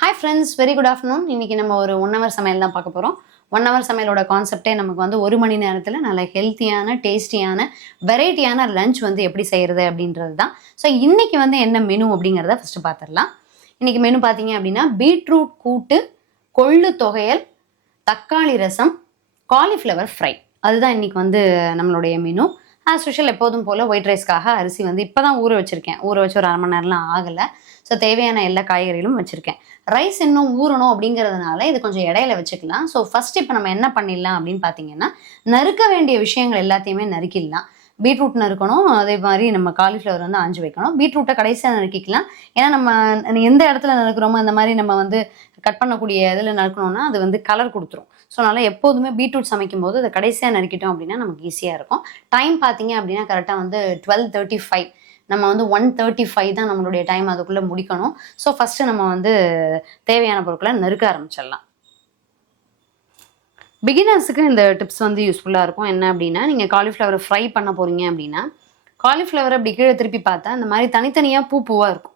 Hi friends, very good afternoon. இன்றைக்கி நம்ம ஒரு 1 ஹவர் சமையல் தான் பார்க்க போகிறோம். 1 ஹவர் சமையலோட கான்செப்டே நமக்கு வந்து 1 மணி நேரத்தில் நல்ல ஹெல்த்தியான, டேஸ்டியான, வெரைட்டியான லஞ்ச் வந்து எப்படி செய்கிறது அப்படின்றது தான். ஸோ இன்றைக்கி வந்து என்ன மெனு அப்படிங்கிறத ஃபஸ்ட்டு பார்த்துடலாம். இன்றைக்கி மெனு பார்த்தீங்க அப்படின்னா பீட்ரூட் கூட்டு, கொள்ளு தொகையல், தக்காளி ரசம், காலிஃப்ளவர் ஃப்ரை. அதுதான் இன்றைக்கி வந்து நம்மளுடைய மெனு. ஆஸ் யூஷுவல் எப்போதும் போல் ஒயிட் ரைஸ்க்காக அரிசி வந்து இப்போ தான் ஊற வச்சுருக்கேன். ஊற வச்சு ஒரு 1/2 மணி நேரம்லாம் ஆகலை. ஸோ தேவையான எல்லா காய்கறிகளும் வச்சுருக்கேன். ரைஸ் இன்னும் ஊறணும் அப்படிங்கிறதுனால இது கொஞ்சம் இடையில வச்சுக்கலாம். ஸோ ஃபர்ஸ்ட் இப்போ நம்ம என்ன பண்ணிடலாம் அப்படின்னு பார்த்தீங்கன்னா, நறுக்க வேண்டிய விஷயங்கள் எல்லாத்தையுமே நறுக்கிடலாம். பீட்ரூட் நறுக்கணும், அதே மாதிரி நம்ம காலிஃப்ளவர் வந்து ஆஞ்சு வைக்கணும். பீட்ரூட்டை கடைசியாக நறுக்கிக்கலாம். ஏன்னா நம்ம எந்த இடத்துல நறுக்கிறோமோ அந்த மாதிரி நம்ம வந்து கட் பண்ணக்கூடிய இதில் நறுக்கணும்னா அது வந்து கலர் கொடுத்துரும். ஸோ அதனால் எப்போதுமே பீட்ரூட் சமைக்கும் போது அதை கடைசியாக நறுக்கிட்டோம் அப்படின்னா நமக்கு ஈஸியாக இருக்கும். டைம் பார்த்தீங்க அப்படின்னா கரெக்டாக வந்து 12:35. நம்ம வந்து 1:35 தான் நம்மளுடைய டைம், அதுக்குள்ளே முடிக்கணும். ஸோ ஃபஸ்ட்டு நம்ம வந்து தேவையான பொருட்களை நறுக்க ஆரம்பிச்சிடலாம். பிகினர்ஸுக்கு இந்த டிப்ஸ் வந்து யூஸ்ஃபுல்லாக இருக்கும். என்ன அப்படின்னா, நீங்கள் காலிஃப்ளவரை ஃப்ரை பண்ண போகிறீங்க அப்படின்னா, காலிஃப்ளவரை அப்படி கீழே திருப்பி பார்த்தா இந்த மாதிரி தனித்தனியாக பூவாக இருக்கும்.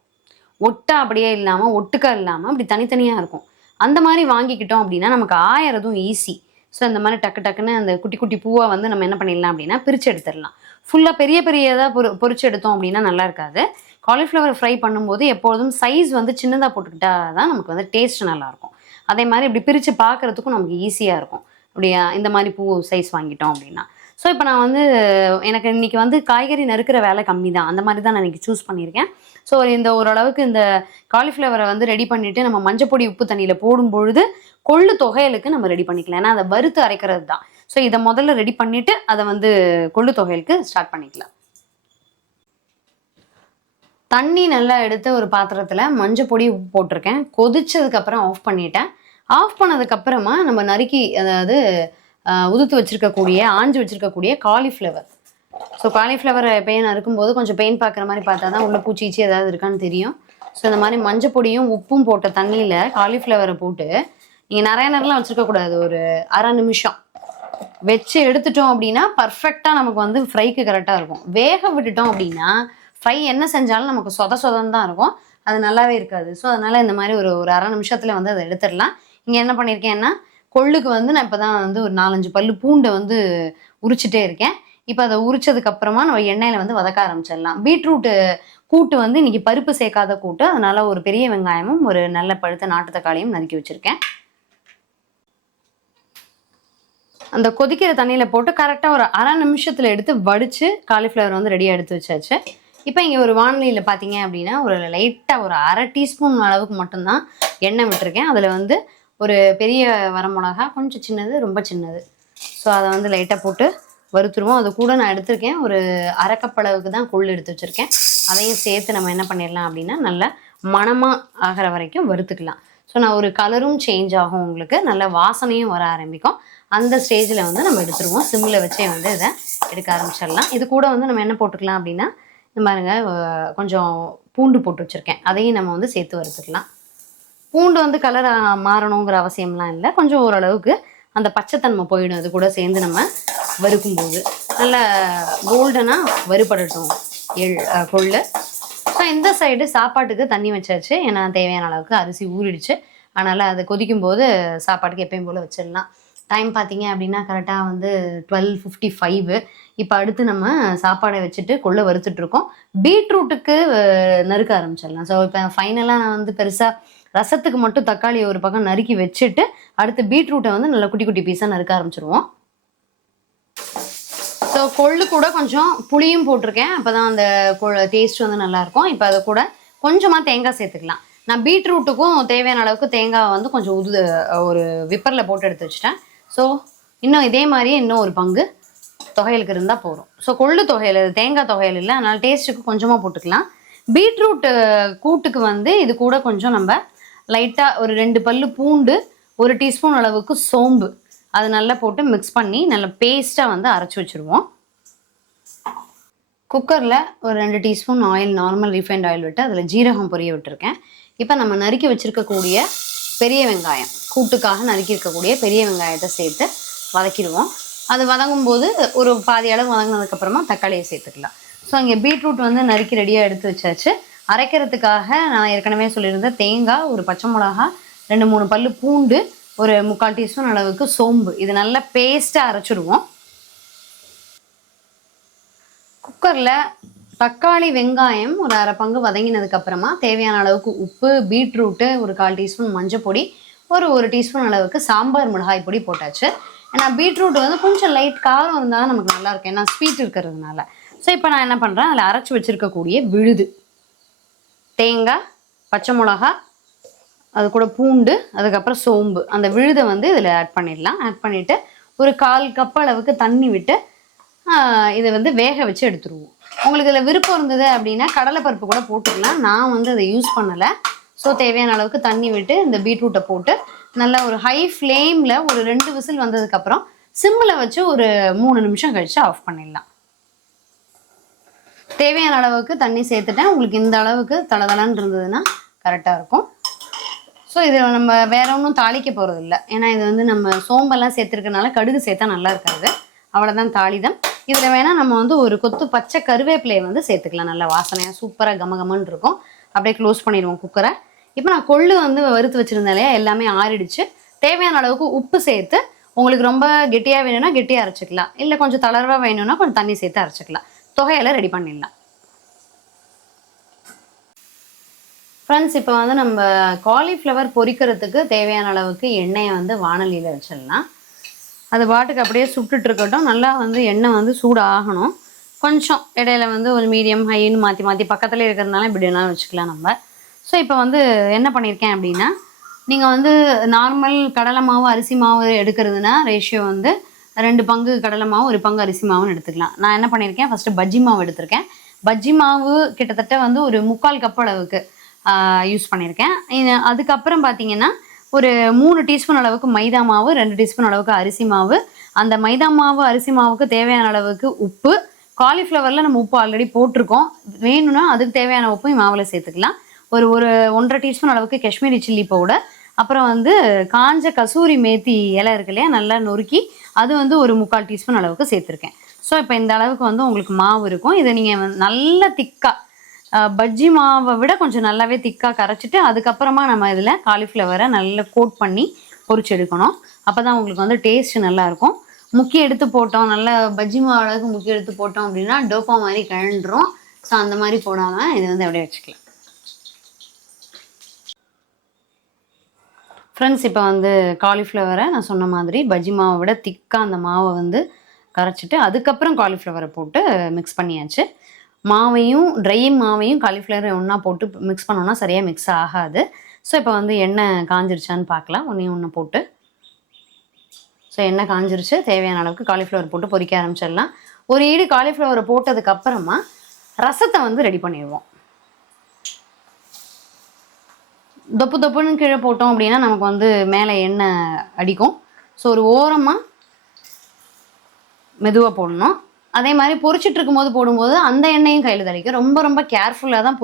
ஒட்டா அப்படியே இல்லாமல், ஒட்டுக்கா இல்லாமல் அப்படி தனித்தனியாக இருக்கும். அந்த மாதிரி வாங்கிக்கிட்டோம் அப்படின்னா நமக்கு ஆயறதும் ஈஸி. ஸோ இந்த மாதிரி டக்கு டக்குன்னு அந்த குட்டி குட்டி பூவாக வந்து நம்ம என்ன பண்ணிடலாம் அப்படின்னா பிரித்து எடுத்துடலாம். ஃபுல்லாக பெரிய பெரியதாக பொரிச்சு எடுத்தோம் அப்படின்னா நல்லா இருக்காது. காலிஃப்ளவர் ஃப்ரை பண்ணும்போது எப்பொழுதும் சைஸ் வந்து சின்னதாக போட்டுக்கிட்டா தான் நமக்கு வந்து டேஸ்ட் நல்லாயிருக்கும். அதே மாதிரி இப்படி பிரித்து பார்க்குறதுக்கும் நமக்கு ஈஸியாக இருக்கும். அப்படியா இந்த மாதிரி பூ சைஸ் வாங்கிட்டோம் அப்படின்னா. ஸோ இப்போ நான் வந்து எனக்கு இன்றைக்கி வந்து காய்கறி நறுக்கிற வேலை கம்மி தான். அந்த மாதிரி தான் நான் இன்றைக்கி சூஸ் பண்ணியிருக்கேன். ஸோ இந்த ஓரளவுக்கு இந்த காலிஃப்ளவரை வந்து ரெடி பண்ணிவிட்டு நம்ம மஞ்சப்பொடி உப்பு தண்ணியில் போடும்பொழுது கொள்ளு தொகையலுக்கு நம்ம ரெடி பண்ணிக்கலாம். ஏன்னா அதை வறுத்து அரைக்கிறது தான். ஸோ இதை முதல்ல ரெடி பண்ணிவிட்டு அதை வந்து கொள்ளு தொகையலுக்கு ஸ்டார்ட் பண்ணிக்கலாம். தண்ணி நல்லா எடுத்து ஒரு பாத்திரத்தில் மஞ்சப்பொடி உப்பு போட்டிருக்கேன். கொதிச்சதுக்கப்புறம் ஆஃப் பண்ணிட்டேன். ஆஃப் பண்ணதுக்கப்புறமா நம்ம நறுக்கி அதாவது உதுத்து வச்சுருக்கக்கூடிய ஆஞ்சு வச்சுருக்கக்கூடிய காலிஃப்ளவர். ஸோ காலிஃப்ளவரை எப்பயும் நறுக்கும்போது கொஞ்சம் பெயின் பார்க்குற மாதிரி பார்த்தா தான் உள்ள பூச்சிச்சு ஏதாவது இருக்கான்னு தெரியும். ஸோ இந்த மாதிரி மஞ்சப்பொடியும் உப்பும் போட்ட தண்ணியில் காலிஃப்ளவரை போட்டு நீங்கள் நிறைய நேரம்லாம் வச்சுருக்கக்கூடாது. ஒரு 1/2 நிமிஷம் வச்சு எடுத்துட்டோம் அப்படின்னா பர்ஃபெக்டாக நமக்கு வந்து ஃப்ரைக்கு கரெக்டாக இருக்கும். வேக விட்டுட்டோம் அப்படின்னா ஃப்ரை என்ன செஞ்சாலும் நமக்கு சொதன்னு தான் இருக்கும். அது நல்லாவே இருக்காது. ஸோ அதனால் இந்த மாதிரி ஒரு 1/2 நிமிஷத்தில் வந்து அதை எடுத்துடலாம். இங்கே என்ன பண்ணியிருக்கேன்னா கொள்ளுக்கு வந்து நான் இப்போ தான் வந்து ஒரு 4-5 பல்லு பூண்டை வந்து உரிச்சிட்டே இருக்கேன். இப்போ அதை உரிச்சதுக்கப்புறமா நம்ம எண்ணெயில் வந்து வதக்க ஆரம்பிச்சிடலாம். பீட்ரூட்டு கூட்டு வந்து இன்றைக்கி பருப்பு சேர்க்காத கூட்டு. அதனால் ஒரு பெரிய வெங்காயமும் ஒரு நல்ல பழுத்த நாட்டு தக்காளியும் நறுக்கி வச்சுருக்கேன். அந்த கொதிக்கிற தண்ணியில் போட்டு கரெக்டாக ஒரு 1/2 நிமிஷத்தில் எடுத்து வடித்து காலிஃப்ளவர் வந்து ரெடியாக எடுத்து வச்சாச்சு. இப்போ இங்கே ஒரு வானிலையில் பார்த்தீங்க அப்படின்னா ஒரு லைட்டாக ஒரு 1/2 டீஸ்பூன் அளவுக்கு மட்டும்தான் எண்ணெய் விட்டுருக்கேன். அதில் வந்து ஒரு பெரிய வரமிளகா, கொஞ்சம் சின்னது, ரொம்ப சின்னது. ஸோ அதை வந்து லைட்டாக போட்டு வறுத்துருவோம். அது கூட நான் எடுத்திருக்கேன் ஒரு 1/2 கப் அளவுக்கு தான் கொள்ளு எடுத்து வச்சுருக்கேன். அதையும் சேர்த்து நம்ம என்ன பண்ணிடலாம் அப்படின்னா நல்லா மணமாக ஆகிற வரைக்கும் வறுத்துக்கலாம். ஸோ நான் ஒரு கலரும் சேஞ்ச் ஆகும், உங்களுக்கு நல்ல வாசனையும் வர ஆரம்பிக்கும். அந்த ஸ்டேஜில் வந்து நம்ம எடுத்துருவோம். சிம்மில் வச்சே வந்து இதை எடுக்க ஆரம்பிச்சிடலாம். இது கூட வந்து நம்ம என்ன போட்டுக்கலாம் அப்படின்னா இந்த மாதிரிங்க கொஞ்சம் பூண்டு போட்டு வச்சுருக்கேன். அதையும் நம்ம வந்து சேர்த்து வறுத்துக்கலாம். பூண்டு வந்து கலர் மாறணுங்கிற அவசியம்லாம் இல்லை. கொஞ்சம் ஓரளவுக்கு அந்த பச்சைத்தன்மை போயிடும். அது கூட சேர்ந்து நம்ம வறுக்கும்போது நல்லா கோல்டனாக வறுபடட்டும் கொள்ளு. ஸோ இந்த சைடு சாப்பாட்டுக்கு தண்ணி வச்சாச்சு. ஏன்னா தேவையான அளவுக்கு அரிசி ஊறிடுச்சு. அதனால் அது கொதிக்கும்போது சாப்பாட்டுக்கு எப்பயும் போல் வச்சிடலாம். டைம் பார்த்தீங்க அப்படின்னா கரெக்டாக வந்து 12:55. இப்போ அடுத்து நம்ம சாப்பாடை வச்சுட்டு கொள்ளை வறுத்துட்ருக்கோம். பீட்ரூட்டுக்கு நறுக்க ஆரம்பிச்சிடலாம். ஸோ இப்போ ஃபைனலாக நான் வந்து பெருசாக ரசத்துக்கு மட்டும் தக்காளி ஒரு பக்கம் நறுக்கி வச்சுட்டு அடுத்து பீட்ரூட்டை வந்து நல்லா குட்டி குட்டி பீஸாக நறுக்க ஆரம்பிச்சிருவோம். ஸோ கொள்ளு கூட கொஞ்சம் புளியும் போட்டிருக்கேன். அப்போ தான் அந்த டேஸ்ட் வந்து நல்லாயிருக்கும். இப்போ அதை கூட கொஞ்சமாக தேங்காய் சேர்த்துக்கலாம். நான் பீட்ரூட்டுக்கும் தேவையான அளவுக்கு தேங்காய் வந்து கொஞ்சம் ஒரு விப்பரில் போட்டு எடுத்து வச்சுட்டேன். ஸோ இன்னும் இதே மாதிரியே இன்னும் ஒரு பங்கு தொகையலுக்கு இருந்தால் போதும். ஸோ கொள்ளு தொகையல், தேங்காய் தொகையல் இல்லை, அதனால் டேஸ்ட்டுக்கு கொஞ்சமாக போட்டுக்கலாம். பீட்ரூட்டு கூட்டுக்கு வந்து இது கூட கொஞ்சம் நம்ம லைட்டாக ஒரு 2 பல்லு பூண்டு, 1 டீஸ்பூன் அளவுக்கு சோம்பு அது நல்லா போட்டு மிக்ஸ் பண்ணி நல்லா பேஸ்ட்டாக வந்து அரைச்சி வச்சுருவோம். குக்கரில் ஒரு 2 teaspoon oil, normal refined oil விட்டு அதில் ஜீரகம் பொரிய விட்டுருக்கேன். இப்போ நம்ம நறுக்கி வச்சுருக்கக்கூடிய பெரிய வெங்காயம், கூட்டுக்காக நறுக்கி இருக்கக்கூடிய பெரிய வெங்காயத்தை சேர்த்து வதக்கிடுவோம். அது வதங்கும்போது ஒரு பாதி அளவு வதங்கினதுக்கப்புறமா தக்காளியை சேர்த்துக்கலாம். ஸோ இங்கே பீட்ரூட் வந்து நறுக்கி ரெடியாக எடுத்து வச்சாச்சு. அரைக்கிறதுக்காக நான் ஏற்கனவே சொல்லியிருந்தேன் தேங்காய், ஒரு பச்சை மிளகா, 2-3 பல்லு பூண்டு, ஒரு 3/4 டீஸ்பூன் அளவுக்கு சோம்பு, இது நல்லா பேஸ்ட்டாக அரைச்சிடுவோம். குக்கரில் தக்காளி வெங்காயம் ஒரு அரை பங்கு வதங்கினதுக்கப்புறமா தேவையான அளவுக்கு உப்பு, பீட்ரூட்டு, ஒரு 1/4 டீஸ்பூன் மஞ்சள் பொடி, ஒரு டீஸ்பூன் அளவுக்கு சாம்பார் மிளகாய் பொடி போட்டாச்சு. ஏன்னா பீட்ரூட் வந்து கொஞ்சம் லைட் காரம் இருந்தால் நமக்கு நல்லாயிருக்கும், ஏன்னா ஸ்வீட் இருக்கிறதுனால. ஸோ இப்போ நான் என்ன பண்ணுறேன், அதில் அரைச்சி வச்சுருக்கக்கூடிய விழுது, தேங்காய், பச்சை மிளகா, அது கூட பூண்டு, அதுக்கப்புறம் சோம்பு, அந்த விழுதை வந்து இதில் ஆட் பண்ணிடலாம். ஆட் பண்ணிவிட்டு ஒரு 1/4 கப் அளவுக்கு தண்ணி விட்டு இதை வந்து வேக வச்சு எடுத்துருவோம். உங்களுக்கு இதில் விருப்பம் இருந்தது அப்படின்னா கடலைப்பருப்பு கூட போட்டுக்கலாம். நான் வந்து அதை யூஸ் பண்ணலை. ஸோ தேவையான அளவுக்கு தண்ணி விட்டு இந்த பீட்ரூட்டை போட்டு நல்லா ஒரு ஹை ஃப்ளேமில் ஒரு 2 விசில் வந்ததுக்கப்புறம் சிம்மில் வச்சு ஒரு 3 நிமிஷம் கழித்து ஆஃப் பண்ணிடலாம். தேவையான அளவுக்கு தண்ணி சேர்த்துட்டேன். உங்களுக்கு இந்த அளவுக்கு தளதளன்னு இருந்ததுன்னா கரெக்டாக இருக்கும். ஸோ இதில் நம்ம வேற ஒன்றும் தாளிக்க போகிறது இல்லை. ஏன்னா இது வந்து நம்ம சோம்பெல்லாம் சேர்த்துருக்கனால கடுகு சேர்த்தா நல்லா இருக்காது. அவ்வளோதான் தாளிதம். இதில் வேணால் நம்ம வந்து ஒரு கொத்து பச்சை கருவேப்பிலையை வந்து சேர்த்துக்கலாம். நல்லா வாசனையாக சூப்பராக கமகமன்னு இருக்கும். அப்படியே க்ளோஸ் பண்ணிடுவோம் குக்கரை. இப்போ நான் கொள்ளு வந்து வறுத்து வச்சுருந்தாலே எல்லாமே ஆறிடுச்சு. தேவையான அளவுக்கு உப்பு சேர்த்து, உங்களுக்கு ரொம்ப கெட்டியாக வேணும்னா கெட்டியாக அரைச்சிக்கலாம், இல்லை கொஞ்சம் தளர்வாக வேணும்னா கொஞ்சம் தண்ணி சேர்த்து அரைச்சிக்கலாம். தொகையெல்லாம் ரெடி பண்ணிடலாம். ஃப்ரெண்ட்ஸ், இப்போ வந்து நம்ம காலிஃப்ளவர் பொரிக்கிறதுக்கு தேவையான அளவுக்கு எண்ணெயை வந்து வாணலியில் வச்சிடலாம். அது பாட்டுக்கு அப்படியே சுட்டுட்டு இருக்கட்டும். நல்லா வந்து எண்ணெய் வந்து சூடு ஆகணும். கொஞ்சம் இடையில வந்து ஒரு மீடியம் ஹைன்னு மாற்றி மாற்றி பக்கத்தில் இருக்கிறதுனால இப்படி வேணாலும் வச்சுக்கலாம் நம்ம. ஸோ இப்போ வந்து என்ன பண்ணியிருக்கேன் அப்படின்னா, நீங்கள் வந்து நார்மல் கடலை மாவு அரிசி மாவு எடுக்கிறதுனா ரேஷியோ வந்து 2 பங்கு கடலை மாவு 1 பங்கு அரிசி மாவுன்னு எடுத்துக்கலாம். நான் என்ன பண்ணியிருக்கேன், ஃபஸ்ட்டு பஜ்ஜி மாவு எடுத்திருக்கேன். பஜ்ஜி மாவு கிட்டத்தட்ட வந்து ஒரு 3/4 கப் அளவுக்கு யூஸ் பண்ணியிருக்கேன். அதுக்கப்புறம் பார்த்தீங்கன்னா ஒரு 3 டீஸ்பூன் அளவுக்கு மைதா மாவு, 2 டீஸ்பூன் அளவுக்கு அரிசி மாவு. அந்த மைதா மாவு அரிசி மாவுக்கு தேவையான அளவுக்கு உப்பு. காலிஃப்ளவரில் நம்ம உப்பு ஆல்ரெடி போட்டிருக்கோம். வேணும்னா அதுக்கு தேவையான உப்பையும் மாவில் சேர்த்துக்கலாம். ஒரு 1.5 டீஸ்பூன் அளவுக்கு காஷ்மீரி சில்லி பவுடர். அப்புறம் வந்து காஞ்ச கசூரி மேத்தி இலை இருக்கு இல்லையா, நல்லா நொறுக்கி அது வந்து ஒரு 3/4 டீஸ்பூன் அளவுக்கு சேர்த்துருக்கேன். ஸோ இப்போ இந்த அளவுக்கு வந்து உங்களுக்கு மாவு இருக்கும். இதை நீங்கள் நல்ல திக்காக பஜ்ஜி மாவை விட கொஞ்சம் நல்லாவே திக்காக கரைச்சிட்டு அதுக்கப்புறமா நம்ம இதில் காலிஃப்ளவரை நல்லா கோட் பண்ணி பொரிச்சு எடுக்கணும். அப்போ தான் உங்களுக்கு வந்து டேஸ்ட்டு நல்லாயிருக்கும். முக்கி எடுத்து போட்டோம், நல்லா பஜ்ஜி மாவு அளவுக்கு முக்கி எடுத்து போட்டோம் அப்படின்னா டோப்பா மாதிரி கழண்டுரும். ஸோ அந்த மாதிரி போடாமல் இதை வந்து அப்படியே வச்சுக்கலாம். ஃப்ரெண்ட்ஸ், இப்போ வந்து காலிஃப்ளவரை நான் சொன்ன மாதிரி பஜ்ஜி மாவை விட திக்காக அந்த மாவை வந்து கரைச்சிட்டு அதுக்கப்புறம் காலிஃப்ளவரை போட்டு மிக்ஸ் பண்ணியாச்சு. மாவையும் ட்ரை மாவையும் காலிஃப்ளவரை ஒன்றா போட்டு மிக்ஸ் பண்ணோன்னா சரியாக மிக்ஸ் ஆகாது. ஸோ இப்போ வந்து எண்ணெய் காஞ்சிருச்சான்னு பார்க்கலாம். ஒன்று போட்டு, ஸோ எண்ணெய் காஞ்சிருச்சு. தேவையான அளவுக்கு காலிஃப்ளவர் போட்டு பொரிக்க ஆரம்பிச்சிடலாம். ஒரு ஈடு காலிஃப்ளவரை போட்டதுக்கப்புறமா ரசத்தை வந்து ரெடி பண்ணிடுவோம். தொப்புன்னு கீழே போட்டோம் அப்படின்னா நமக்கு வந்து மேலே எண்ணெய் அடிக்கும். ஸோ ஒரு ஓரமாக மெதுவாக போடணும். அதே மாதிரி பொரிச்சிட்டு இருக்கும்போது போடும்போது அந்த எண்ணெயும் கையில் தெளிக்கும். ரொம்ப ரொம்ப கேர்ஃபுல்லாக தான்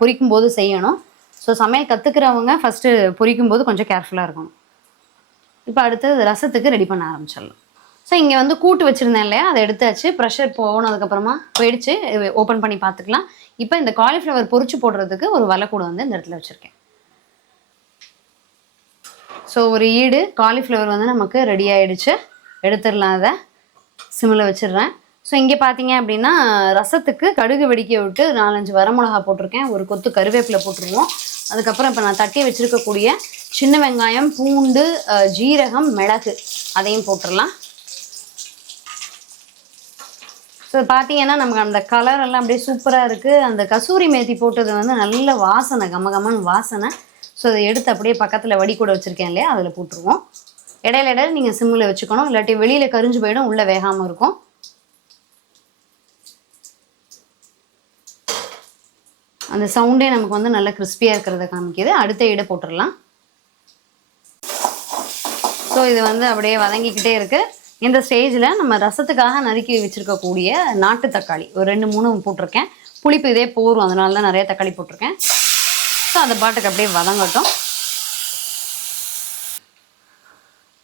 பொரிக்கும் போது செய்யணும். ஸோ சமையல் கற்றுக்கிறவங்க ஃபஸ்ட்டு பொரிக்கும் போது கொஞ்சம் கேர்ஃபுல்லாக இருக்கணும். இப்போ அடுத்தது ரசத்துக்கு ரெடி பண்ண ஆரம்பிச்சிடலாம். ஸோ இங்கே வந்து கூட்டு வச்சுருந்தேன் இல்லையா, அதை எடுத்தாச்சு. ப்ரெஷர் போனதுக்கப்புறமா போயிடுச்சு. ஓப்பன் பண்ணி பார்த்துக்கலாம். இப்போ இந்த காலிஃப்ளவர் பொரிச்சு போடுறதுக்கு ஒரு வலைக்கூடை வந்து இந்த இடத்துல வச்சுருக்கேன். ஸோ ஒரு ஈடு காலிஃப்ளவர் வந்து நமக்கு ரெடி ஆகிடுச்சு. எடுத்துடலாம். அதை சிம்மில் வச்சிடுறேன். ஸோ இங்கே பார்த்தீங்க அப்படின்னா ரசத்துக்கு கடுகு வெடிக்க விட்டு 4-5 வரமிளகா போட்டிருக்கேன். ஒரு கொத்து கருவேப்பிலை போட்டுருவோம். அதுக்கப்புறம் இப்போ நான் தட்டி வச்சுருக்கக்கூடிய சின்ன வெங்காயம், பூண்டு, ஜீரகம், மிளகு அதையும் போட்டுடலாம். ஸோ பார்த்தீங்கன்னா நமக்கு அந்த கலர் எல்லாம் அப்படியே சூப்பராக இருக்குது. அந்த கசூரி மேத்தி போட்டது வந்து நல்ல வாசனை, கமகமன் வாசனை. ஸோ அதை எடுத்து அப்படியே பக்கத்தில் வடி கூட வச்சுருக்கேன் இல்லையா, அதில் போட்டுருவோம். இடையில நீங்கள் சிம்மில் வச்சுக்கணும், இல்லாட்டி வெளியில் கரிஞ்சு போயிடும், உள்ளே வேகாமல் இருக்கும். அந்த சவுண்டே நமக்கு வந்து நல்லா கிறிஸ்பியாக இருக்கிறத காமிக்கிது. அடுத்த ஈடை போட்டுடலாம். ஸோ இது வந்து அப்படியே வதங்கிக்கிட்டே இருக்குது. இந்த ஸ்டேஜில் நம்ம ரசத்துக்காக நறுக்கி வச்சுருக்கக்கூடிய நாட்டு தக்காளி ஒரு 2-3 போட்டிருக்கேன். புளிப்பு இதே போரும், அதனால தான் நிறைய தக்காளி போட்டிருக்கேன். ஸோ அந்த பாட்டுக்கு அப்படியே வதங்கட்டும்.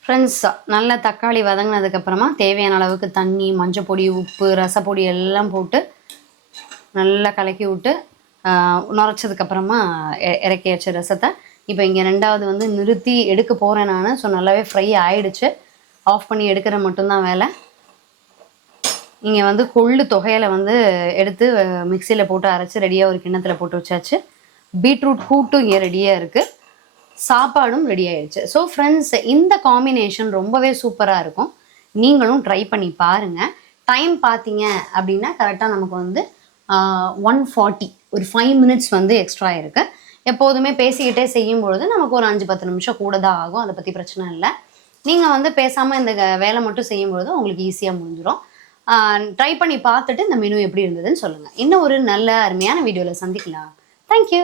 ஃப்ரெண்ட்ஸ், நல்ல தக்காளி வதங்கினதுக்கப்புறமா தேவையான அளவுக்கு தண்ணி, மஞ்சள் பொடி, உப்பு, ரசப்பொடி எல்லாம் போட்டு நல்லா கலக்கி விட்டு நுரைச்சதுக்கப்புறமா இறக்கியாச்சு ரசத்தை. இப்போ இங்கே ரெண்டாவது வந்து நிறுத்தி எடுக்க போகிறேன் நான். ஸோ நல்லாவே ஃப்ரை ஆயிடுச்சு. ஆஃப் பண்ணி எடுக்கிற மட்டும்தான் வேலை. இங்கே வந்து கொள்ளு தொகையில வந்து எடுத்து மிக்சியில் போட்டு அரைச்சி ரெடியாக ஒரு கிண்ணத்தில் போட்டு வச்சாச்சு. பீட்ரூட் கூட்டும் இங்கே ரெடியாக இருக்குது. சாப்பாடும் ரெடி ஆயிடுச்சு. ஸோ ஃப்ரெண்ட்ஸ், இந்த காம்பினேஷன் ரொம்பவே சூப்பராக இருக்கும். நீங்களும் ட்ரை பண்ணி பாருங்கள். டைம் பார்த்தீங்க அப்படின்னா கரெக்டாக நமக்கு வந்து 140 ஒரு 5 மினிட்ஸ் வந்து எக்ஸ்ட்ரா இருக்குது. எப்போதுமே பேசிக்கிட்டே செய்யும்பொழுது நமக்கு ஒரு 5-10 நிமிஷம் கூட தான் ஆகும். அதை பற்றி பிரச்சனை இல்லை. நீங்கள் வந்து பேசாமல் இந்த வேலை மட்டும் செய்யும்பொழுது உங்களுக்கு ஈஸியாக முடிஞ்சிடும். ட்ரை பண்ணி பார்த்துட்டு இந்த மெனு எப்படி இருந்ததுன்னு சொல்லுங்கள். இன்னும் ஒரு நல்ல அருமையான வீடியோவில் சந்திக்கலாம். தேங்க்யூ.